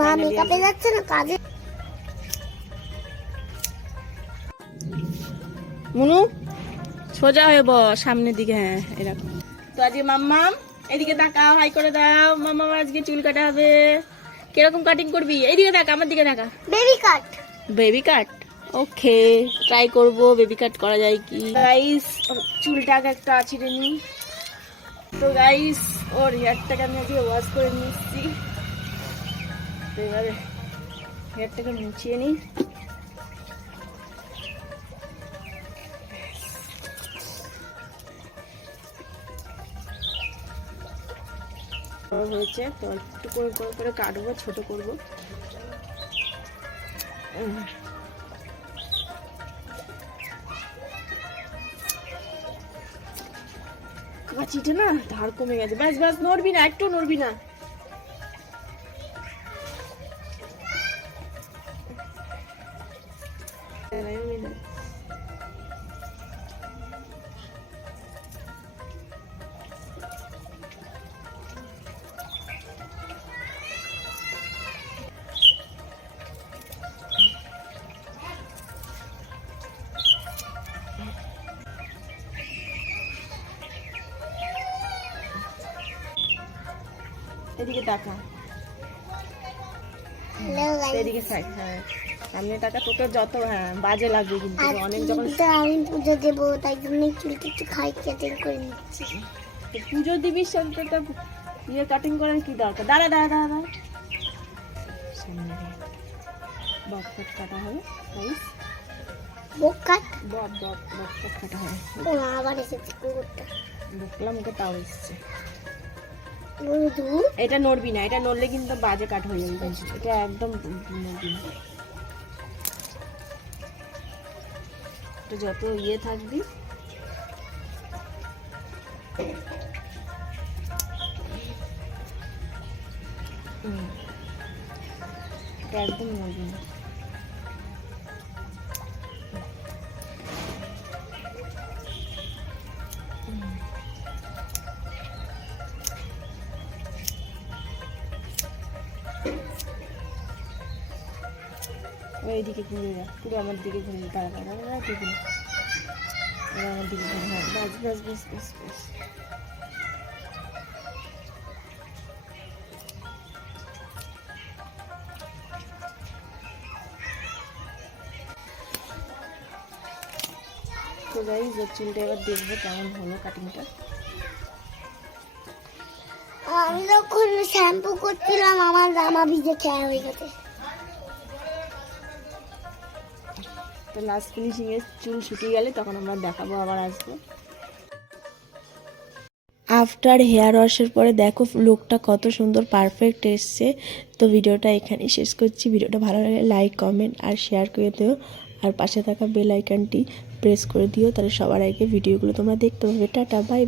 মা মেকআপে যাচ্ছে না কাজে। মুনু সোজা হয়ে বস সামনের দিকে, হ্যাঁ এরকম। তো আজকে মাম্মাম এদিকে তাকাও, হাই করে দাও। মাম্মাম আজকে চুল কাটা হবে। কিরকম কাটিং করবি? এইদিকে তাকা, আমার দিকে তাকা। বেবি কাট। বেবি কাট, ওকে ট্রাই করব বেবি কাট করা যায় কি। গাইস চুলটাকে একটা আঁচড়ে নি। তো গাইস ওর হেয়ারটাকে আমি আজকে ওয়াশ করে নিচ্ছি। তো এবারে হেয়ারটাকে মুছিয়ে নিই। হয়েছে তো একটু করে করে করে কাটবো, ছোট করবো। কাঁচিটা না ধার কমে গেছে। ব্যাস ব্যাস, নড়বি না, একটু নড়বি না। এদিকে তাকা, এদিকে সাইড, হ্যাঁ সামনে টাকা। তোকে যত হ্যাঁ বাজে লাগবে কিন্তু অনেক। যখন আমি পুজো দেবো তাই জন্য চুলটা একটু খাই কাটিং করে নিচ্ছি। পুজো দিবি সামনে ইয়ে কাটিং করার কি দরকার? দাঁড়া দাঁড়া দাঁড়া দাঁড়া, সামনে বক কাট কাটা হবে। বক কাট, বক বক বক কাট কাটা হবে। ও আবার এসেছে কুকুরটা। দেখলাম ওকে, তাও এসছে। বন্ধু এটা নড়বি না, এটা নড়লে কিন্তু বাজে কাট হয়ে যাবে। এটা একদম নড়বি না। এটা যত ইয়ে থাকবি এটা একদম নড়বি না। এইদিকে ঘুরে যা, পুরো আমার দিকে ঘুরে যা। তাড়া তাড়া ঠিক না, আমার দিকে ঘুরে। হ্যাঁ ব্যাস ব্যাস ব্যাস ব্যাস ব্যাস। তো গাইস ওর চুলটা এবার দেখবো কেমন হলো কাটিংটা। আমি যখন শ্যাম্পু করছিলাম আমার জামা ভিজে খেয়া হয়ে গেছে। তো লাস্ট ফিনিশিং এর চুল শুকিয়ে গেলে তখন আমরা দেখাবো, আবার আসবো। আফটার হেয়ার ওয়াশের পরে দেখো লুকটা কত সুন্দর পারফেক্ট এসছে। তো ভিডিওটা এখানেই শেষ করছি। ভিডিওটা ভালো লাগলে লাইক কমেন্ট আর শেয়ার করে দিও, আর পাশে থাকা বেল আইকনটি প্রেস করে দিও, তাহলে সবার আগে ভিডিওগুলো তোমরা দেখতে পাবে। Tata bye.